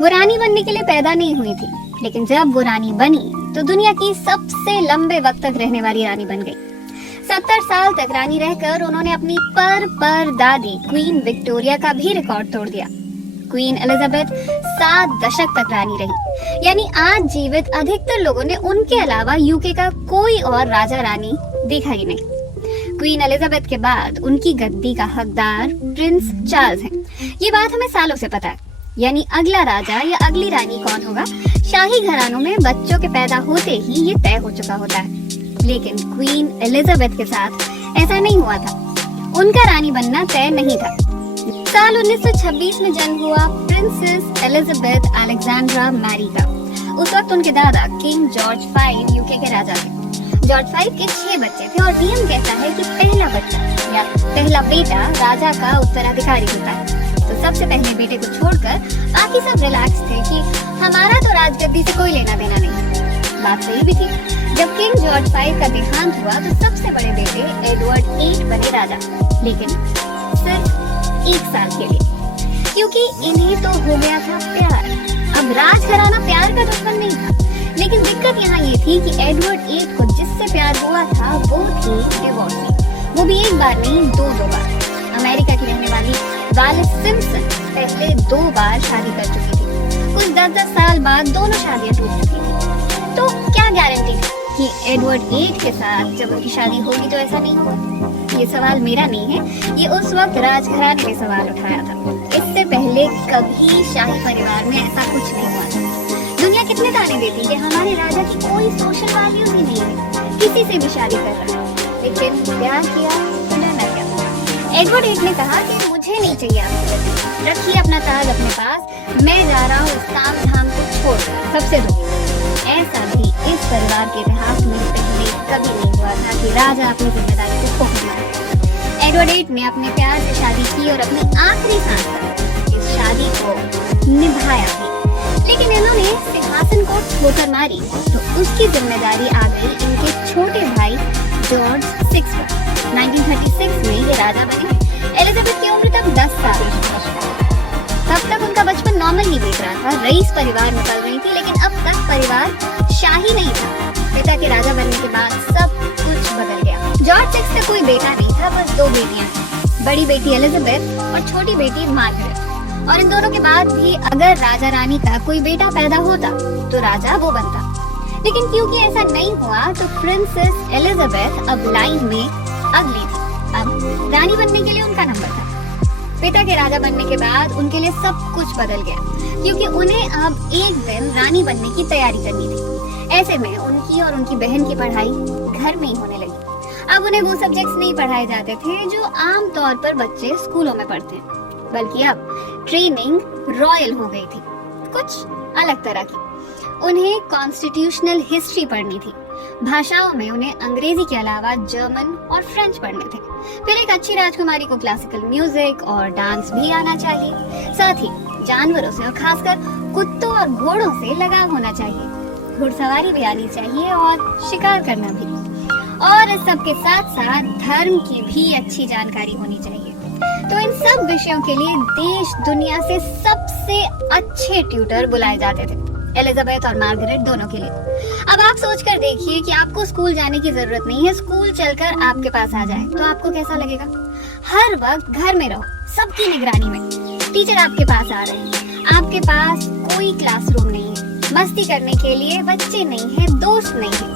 वो रानी बनने के लिए पैदा नहीं हुई थी, लेकिन जब वो रानी बनी तो दुनिया की सबसे लंबे वक्त तक रहने वाली रानी बन गई। 70 साल तक रानी रहकर उन्होंने अपनी पर दादी क्वीन विक्टोरिया का भी रिकॉर्ड तोड़ दिया। क्वीन एलिजाबेथ 7 दशक तक रानी रही, यानी आज जीवित अधिकतर लोगों ने उनके अलावा यूके का कोई और राजा रानी देखा ही नहीं। क्वीन एलिजाबेथ के बाद उनकी गद्दी का हकदार प्रिंस चार्ल्स है। ये बात हमें सालों से पता है, यानी अगला राजा या अगली रानी कौन होगा, शाही घरानों में बच्चों के पैदा होते ही ये तय हो चुका होता है। लेकिन क्वीन एलिजाबेथ के साथ ऐसा नहीं हुआ था। उनका रानी बनना तय नहीं था। साल 1926 में जन्म हुआ प्रिंसेस एलिजाबेथ अलेक्जेंड्रा मैरी का। उस वक्त उनके दादा किंग जॉर्ज 5 यूके के राजा थे। जॉर्ज 5 के 6 बच्चे थे और नियम कहता है कि पहला बच्चा या पहला बेटा राजा का उत्तराधिकारी होता है। तो सबसे पहले बेटे को छोड़कर बाकी सब रिलैक्स थे कि हमारा तो राजगद्दी से कोई लेना देना नहीं। बात सही भी थी। जब किंग जॉर्ज 5 का देहांत हुआ तो सबसे बड़े बेटे एडवर्ड 8 बने राजा, लेकिन सिर्फ 1 साल के लिए, क्योंकि इन्हें तो हो गया था प्यार। अब राजघराना प्यार का दुश्मन नहीं था, लेकिन दिक्कत यहाँ ये थी कि एडवर्ड 8 को जिससे प्यार हुआ था वो थी डिवोर्सी। वो भी एक बार नहीं, दो बार। अमेरिका की रहने वाली वालिस सिम्पसन पहले 2 बार शादी कर चुकी थी। कुछ 10-10 साल बाद दोनों शादियां टूट चुकी थी। तो क्या गारंटी थी कि एडवर्ड 8 के साथ जब उनकी शादी होगी तो ऐसा नहीं होगा? ये सवाल मेरा नहीं है, ये उस वक्त राजघराने ने सवाल उठाया था। इससे पहले कभी शाही परिवार में ऐसा कुछ नहीं हुआ था। दुनिया कितने ताने देती कि हमारे राजा की कोई सोशल वैल्यूज ही नहीं है, किसी से भी शादी कर रहा है। लेकिन प्यार किया तो डरना क्या? एडवर्ड 8 ने कहा कि मुझे नहीं चाहिए आपकी, रखिए अपना ताज अपने पास, मैं जा रहा हूँ इस ताम झाम को छोड़कर सबसे दूर। ऐसा भी इस परिवार के इतिहास में पहले कभी नहीं हुआ था कि राजा अपनी जिम्मेदारी को खो दिया। एडवर्ड 8 ने अपने प्यार से शादी की और अपनी आखिरी सांस तक इस शादी को निभाया भी। लेकिन इन्होंने सिंहासन को ठोकर मारी तो उसकी जिम्मेदारी आ गई इनके छोटे भाई जॉर्ज 6 पर। 1936 में ये राजा बने। एलिजाबेथ की उम्र तब 10 साल थी। तब तक उनका बचपन नॉर्मल ही बीत रहा था। रईस परिवार में पल रही थी, लेकिन अब तक परिवार शाही नहीं था। पिता के राजा बनने के बाद सब कुछ बदल गया। जॉर्ज 6 से कोई बेटा नहीं था, बस 2 बेटियां थी, बड़ी बेटी एलिजाबेथ और छोटी बेटी मार्गरेट। और इन दोनों के बाद भी अगर राजा रानी का कोई बेटा पैदा होता तो राजा वो बनता। लेकिन क्योंकि ऐसा नहीं हुआ तो प्रिंसेस एलिजाबेथ अब लाइन में अगली थी। अब रानी बनने के लिए उनका नंबर था। पिता के राजा बनने के बाद उनके लिए सब कुछ बदल गया, क्योंकि उन्हें अब एक दिन रानी बनने की तैयारी करनी थी। ऐसे में उनकी और उनकी बहन की पढ़ाई घर में ही होने लगी। अब उन्हें वो सब्जेक्ट्स नहीं पढ़ाए जाते थे जो आम तौर पर बच्चे स्कूलों में पढ़ते हैं, बल्कि अब ट्रेनिंग रॉयल हो गई थी, कुछ अलग तरह की। उन्हें कॉन्स्टिट्यूशनल हिस्ट्री पढ़नी थी। भाषाओं में उन्हें अंग्रेजी के अलावा जर्मन और फ्रेंच पढ़ने थे। फिर एक अच्छी राजकुमारी को क्लासिकल म्यूजिक और डांस भी आना चाहिए। साथ ही जानवरों से और खासकर कुत्तों और घोड़ों से लगाव होना चाहिए। घुड़सवारी भी आनी चाहिए और शिकार करना भी। और इस सब के साथ साथ धर्म की भी अच्छी जानकारी होनी चाहिए। तो इन सब विषयों के लिए देश दुनिया से सबसे अच्छे ट्यूटर बुलाए जाते थे, एलिजाबेथ और मार्गरेट दोनों के लिए। अब आप सोच कर देखिए कि आपको स्कूल जाने की जरूरत नहीं है, स्कूल चलकर आपके पास आ जाए तो आपको कैसा लगेगा? हर वक्त घर में रहो, सबकी निगरानी में। टीचर आपके पास आ रहे हैं, आपके पास कोई क्लासरूम नहीं है, मस्ती करने के लिए बच्चे नहीं है, दोस्त नहीं है।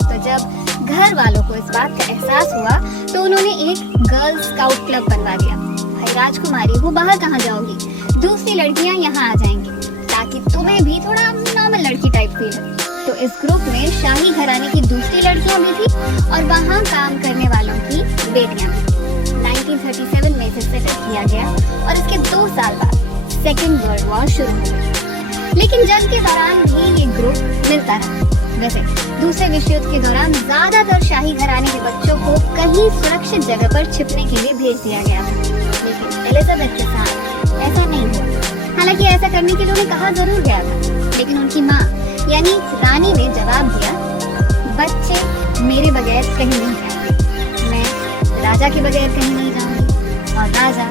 तो जब घर वालों को इस बात का एहसास हुआ तो उन्होंने एक गर्ल स्काउट क्लब बनवा दिया। भाई राजकुमारी हो, बाहर कहाँ जाओगी, दूसरी लड़कियां यहाँ आ जाएंगी ताकि तुम्हें भी थोड़ा नॉर्मल लड़की टाइप फील हो। तो इस ग्रुप में शाही घराने की दूसरी लड़कियां भी थी और वहाँ काम करने वालों की बेटियां भी। 1937 में इसे सेटल किया गया और इसके 2 साल बाद सेकेंड वर्ल्ड वॉर शुरू हो गई। लेकिन जंग के दौरान भी ये ग्रुप मिलता रहा। वैसे दूसरे विश्व युद्ध के दौरान ज्यादातर शाही घराने के बच्चों को कहीं सुरक्षित जगह पर छिपने के लिए भेज दिया गया था, लेकिन एलिजाबेथ के साथ ऐसा नहीं हुआ। हालांकि ऐसा करने के लिए उन्हें कहा जरूर गया था, लेकिन उनकी माँ यानी रानी ने जवाब दिया, बच्चे मेरे बगैर कहीं नहीं जाएंगे, मैं राजा के बगैर कहीं नहीं जाऊंगी और राजा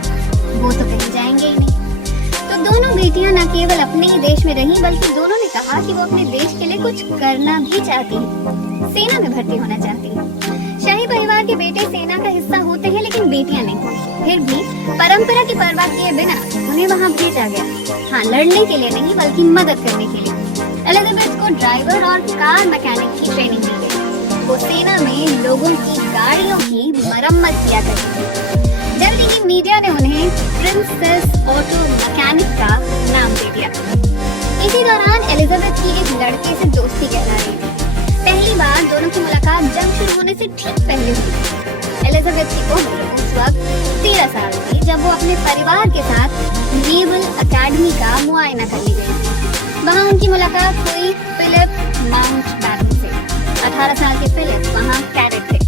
वो तो कहीं जाएंगे ही नहीं। तो दोनों बेटियां न केवल अपने ही देश में रहीं, बल्कि दोनों ने कहा कि वो अपने देश के लिए कुछ करना भी चाहती हैं, सेना में भर्ती होना चाहती हैं। शाही परिवार के बेटे सेना का हिस्सा होते हैं, लेकिन बेटियां नहीं। फिर भी परंपरा की परवाह किए बिना उन्हें वहां भेजा गया। हाँ, लड़ने के लिए नहीं, बल्कि मदद करने के लिए। एलिजाबेथ को ड्राइवर और कार मैकेनिक की ट्रेनिंग दी गई। वो सेना में लोगों की गाड़ियों की मरम्मत किया करती थी। जल्दी ही मीडिया ने उन्हें प्रिंसेस ऑटो मैकेनिक का नाम दे दिया। इसी दौरान एलिजाबेथ की एक लड़के से दोस्ती गहरा रही थी। पहली बार दोनों की मुलाकात जंग शुरू होने से ठीक पहले हुई। एलिजाबेथ की उम्र उस वक्त 13 साल थी जब वो अपने परिवार के साथ नेवल अकेडमी का मुआयना करने गई। वहाँ उनकी मुलाकात हुई फिलिप माउंटबैटन से। 18 साल के फिलिप वहाँ कैडेट थे।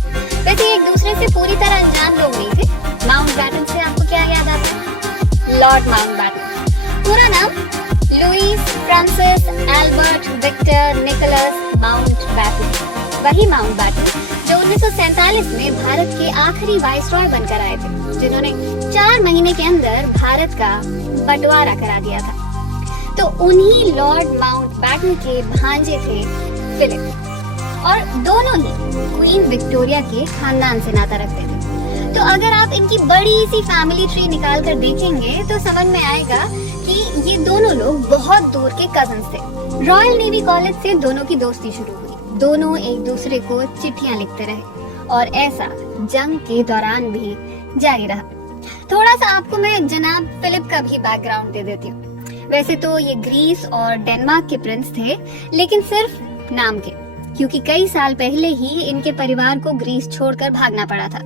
वैसे एक दूसरे से पूरी तरह अनजान लोग नहीं थे। माउंटबैटन से आपको क्या याद आता है? Lord Mountbatten. पूरा नाम Louis Francis Albert Victor Nicholas Mountbatten. वही माउंटबैटन जो 1947 में भारत के आखिरी वाइसरॉय बनकर आए थे, जिन्होंने 4 महीने के अंदर भारत का बंटवारा करा दिया था। तो उन्हीं लॉर्ड माउंटबैटन के भांजे थे फिलिप, और दोनों ही क्वीन विक्टोरिया के खानदान से नाता रखते थे। तो अगर आप इनकी बड़ी सी फैमिली ट्री निकाल कर देखेंगे तो समझ में आएगा कि ये दोनों लोग बहुत दूर के कजिन्स थे। रॉयल नेवी कॉलेज से दोनों की दोस्ती शुरू हुई। दोनों एक दूसरे को चिट्ठियां लिखते रहे और ऐसा जंग के दौरान भी जारी रहा। थोड़ा सा आपको मैं जनाब फिलिप का भी बैकग्राउंड दे देती हूँ। वैसे तो ये ग्रीस और डेनमार्क के प्रिंस थे, लेकिन सिर्फ नाम के, क्योंकि कई साल पहले ही इनके परिवार को ग्रीस छोड़कर भागना पड़ा था।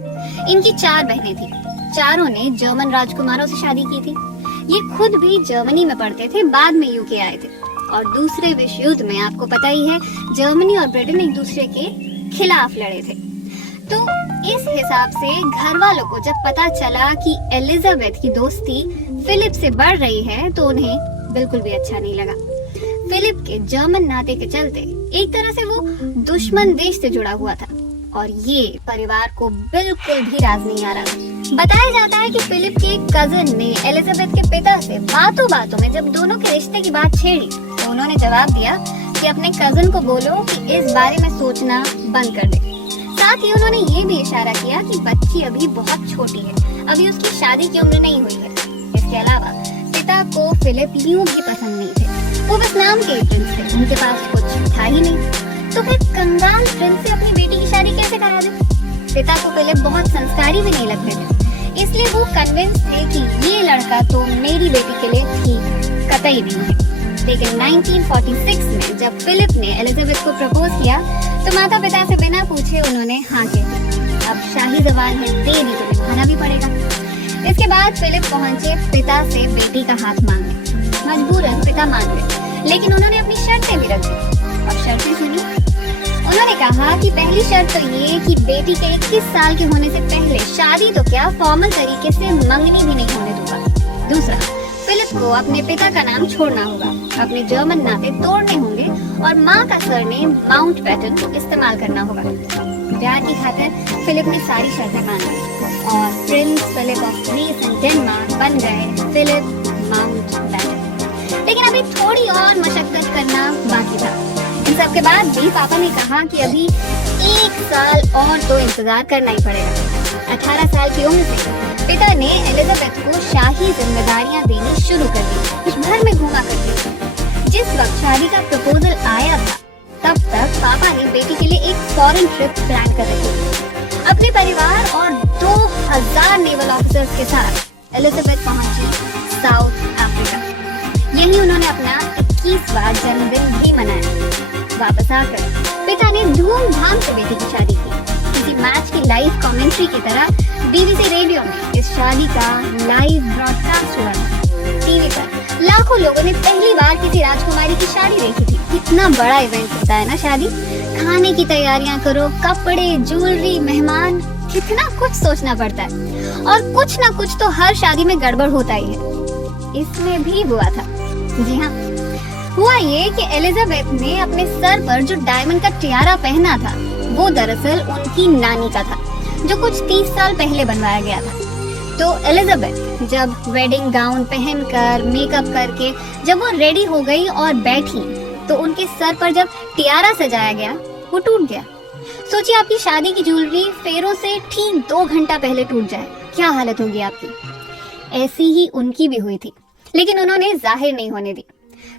इनकी 4 बहनें थी। चारों ने जर्मन राजकुमारों से शादी की थी। ये खुद भी जर्मनी में पढ़ते थे, बाद में यूके आए थे। और दूसरे विश्व युद्ध में आपको पता ही है, जर्मनी और ब्रिटेन एक दूसरे के खिलाफ लड़े थे। तो इस हिसाब से घर वालों को जब पता चला कि एलिजाबेथ की दोस्ती फिलिप से बढ़ रही है, तो उन्हें बिल्कुल भी अच्छा नहीं लगा। फिलिप के जर्मन नाते के चलते एक तरह से वो दुश्मन देश से जुड़ा हुआ था, और ये परिवार को बिल्कुल भी राज नहीं आ रहा। बताया जाता है कि फिलिप के कजिन ने एलिजाबेथ के पिता से बातों बातों में जब दोनों के रिश्ते की बात छेड़ी, तो उन्होंने जवाब दिया कि अपने कजिन को बोलो कि इस बारे में सोचना बंद कर दे। साथ ही उन्होंने ये भी इशारा किया कि बच्ची अभी बहुत छोटी है, अभी उसकी शादी की उम्र नहीं हुई है। इसके अलावा पिता को फिलिप यूं भी पसंद नहीं थे। वो बस नाम के प्रिंस थे, उनके पास कुछ था ही नहीं। तो फिर कंगाल प्रिंस से अपनी बेटी की शादी कैसे करा दे? पिता को फिलिप बहुत संस्कारी भी नहीं लगते थे, इसलिए वो कन्विंस थे कि ये लड़का तो मेरी बेटी के लिए ठीक कतई नहीं है। लेकिन 1946 में जब फिलिप ने एलिजाबेथ को प्रपोज किया, तो माता पिता से बिना पूछे उन्होंने हाँ कह दी। अब शाही जबान है, देनी तो निभाना भी पड़ेगा। इसके बाद फिलिप पहुंचे पिता से बेटी का हाथ मांगने। मजबूरन पिता मान गए, लेकिन उन्होंने अपनी शर्तें भी रख दी। और शर्तें सुनी। उन्होंने कहा कि पहली शर्त तो ये कि बेटी के 21 साल के होने से पहले शादी तो क्या, फॉर्मल तरीके से मंगनी भी नहीं होने दूंगा। दूसरा, फिलिप को अपने पिता का नाम छोड़ना होगा, अपने जर्मन नाते तोड़ने होंगे और माँ का सरनेम माउंटबैटन इस्तेमाल करना होगा। प्यार की खातिर फिलिप ने सारी शर्तें मान ली और Prince Philip of Greece and Denmark बन गए फिलिप माउंटबैटन। लेकिन अभी थोड़ी और मशक्कत करना बाकी था। इन सब के बाद भी पापा ने कहा कि अभी 1 साल और तो इंतजार करना ही पड़ेगा। 18 साल की उम्र से पिता ने एलिजाबेथ को शाही जिम्मेदारियां देनी शुरू कर दी, घर में घूमा करती थी। जिस वक्त शादी का प्रपोजल आया था, तब तक पापा ने बेटी के लिए एक फॉरेन ट्रिप प्लान कर रखी थी। अपने परिवार और 2000 नेवल ऑफिसर्स के साथ एलिजाबेथ पहुंची साउथ अफ्रीका। यही उन्होंने अपना 21वां जन्मदिन भी मनाया। वापस आकर पिता ने धूमधाम से बेटी की शादी की। किसी मैच की लाइव कमेंट्री की तरह BBC रेडियो में इस शादी का लाइव ब्रॉडकास्ट हुआ था। टीवी पर लाखों लोगों ने पहली बार किसी राजकुमारी की शादी देखी थी। कितना बड़ा इवेंट होता है ना शादी। खाने की तैयारियां करो, कपड़े, ज्वेलरी, मेहमान, कितना कुछ सोचना पड़ता है। और कुछ ना कुछ तो हर शादी में गड़बड़ होता ही है। इसमें भी हुआ था। जी हाँ, हुआ ये कि एलिजाबेथ ने अपने सर पर जो डायमंड का टियारा पहना था, वो दरअसल उनकी नानी का था, जो कुछ 30 साल पहले बनवाया गया था। तो एलिजाबेथ जब वेडिंग गाउन पहनकर मेकअप करके जब वो रेडी हो गई और बैठी, तो उनके सर पर जब टियारा सजाया गया वो टूट गया। सोचिए आपकी शादी की ज्वेलरी फेरों से ठीक 2 घंटा पहले टूट जाए, क्या हालत होगी आपकी। ऐसी ही उनकी भी हुई थी, लेकिन उन्होंने जाहिर नहीं होने दी।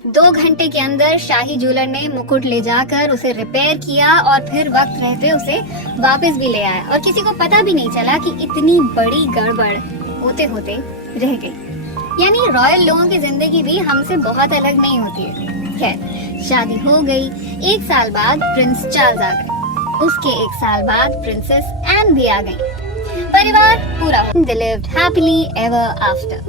2 घंटे के अंदर शाही ज्वेलर ने मुकुट ले जाकर उसे रिपेयर किया और फिर वक्त रहते उसे वापस भी ले आया, और किसी को पता भी नहीं चला कि इतनी बड़ी गड़बड़ होते होते रह गई। यानी रॉयल लोगों की जिंदगी भी हमसे बहुत अलग नहीं होती है। खैर, शादी हो गई। 1 साल बाद प्रिंस चार्ल्स आ गए, उसके 1 साल बाद प्रिंसेस एन भी आ गई। परिवार पूरा हो। They lived happily ever after.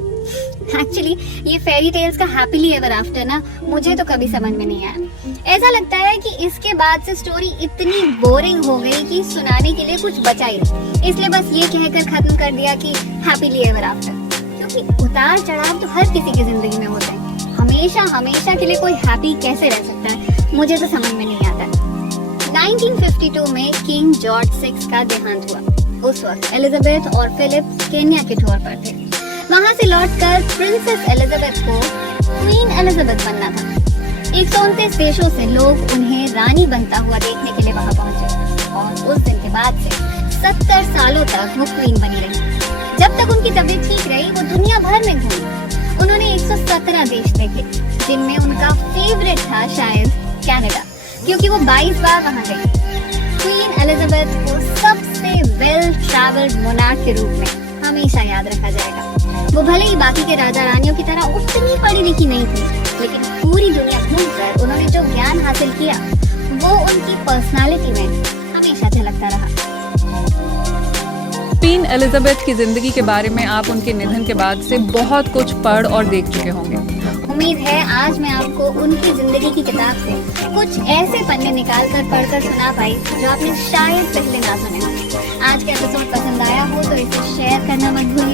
Actually ये फेरी टेल्स का हैप्पीली एवर आफ्टर ना मुझे तो कभी समझ में नहीं आया। ऐसा लगता है कि इसके बाद से स्टोरी इतनी बोरिंग हो गई कि सुनाने के लिए कुछ बचा ही नहीं, इसलिए बस ये कहकर खत्म कर दिया कि हैप्पीली एवर आफ्टर। क्योंकि उतार चढ़ाव तो हर किसी की जिंदगी में होते हैं, हमेशा हमेशा के लिए कोई हैप्पी कैसे रह सकता है, मुझे तो समझ में नहीं आता। 1952 में किंग जॉर्ज 6 का देहांत हुआ। उस वक्त एलिजाबेथ और फिलिप केन्या के टूर पर थे। वहां से लौटकर प्रिंसेस एलिजाबेथ को क्वीन एलिजाबेथ बनना था। 129 देशों से लोग उन्हें रानी बनता हुआ देखने के लिए वहां पहुंचे, और उस दिन के बाद से 70 सालों तक वो क्वीन बनी रही। जब तक उनकी तबीयत ठीक रही वो दुनिया भर में घूमी। उन्होंने 117 देश देखे, जिनमें उनका फेवरेट था शायद कनाडा, क्योंकि वो 22 बार वहां गई। क्वीन एलिजाबेथ को सबसे वेल ट्रैवल्ड मोनार्क के रूप में हमेशा याद रखा जाएगा। वो भले ही बाकी के राजा रानियों की तरह उतनी पढ़ी लिखी नहीं थी, लेकिन पूरी दुनिया घूमकर उन्होंने जो ज्ञान हासिल किया वो उनकी पर्सनालिटी में हमेशा झलकता रहा। क्वीन एलिजाबेथ की जिंदगी के बारे में आप उनके निधन के बाद से बहुत कुछ पढ़ और देख चुके होंगे। उम्मीद है आज मैं आपको उनकी जिंदगी की किताब से कुछ ऐसे पन्ने निकाल कर पढ़कर सुना पाई जो आपने शायद पहले ना सुने हों। आज का एपिसोड पसंद आया हो तो इसे शेयर करना मत भूलिए।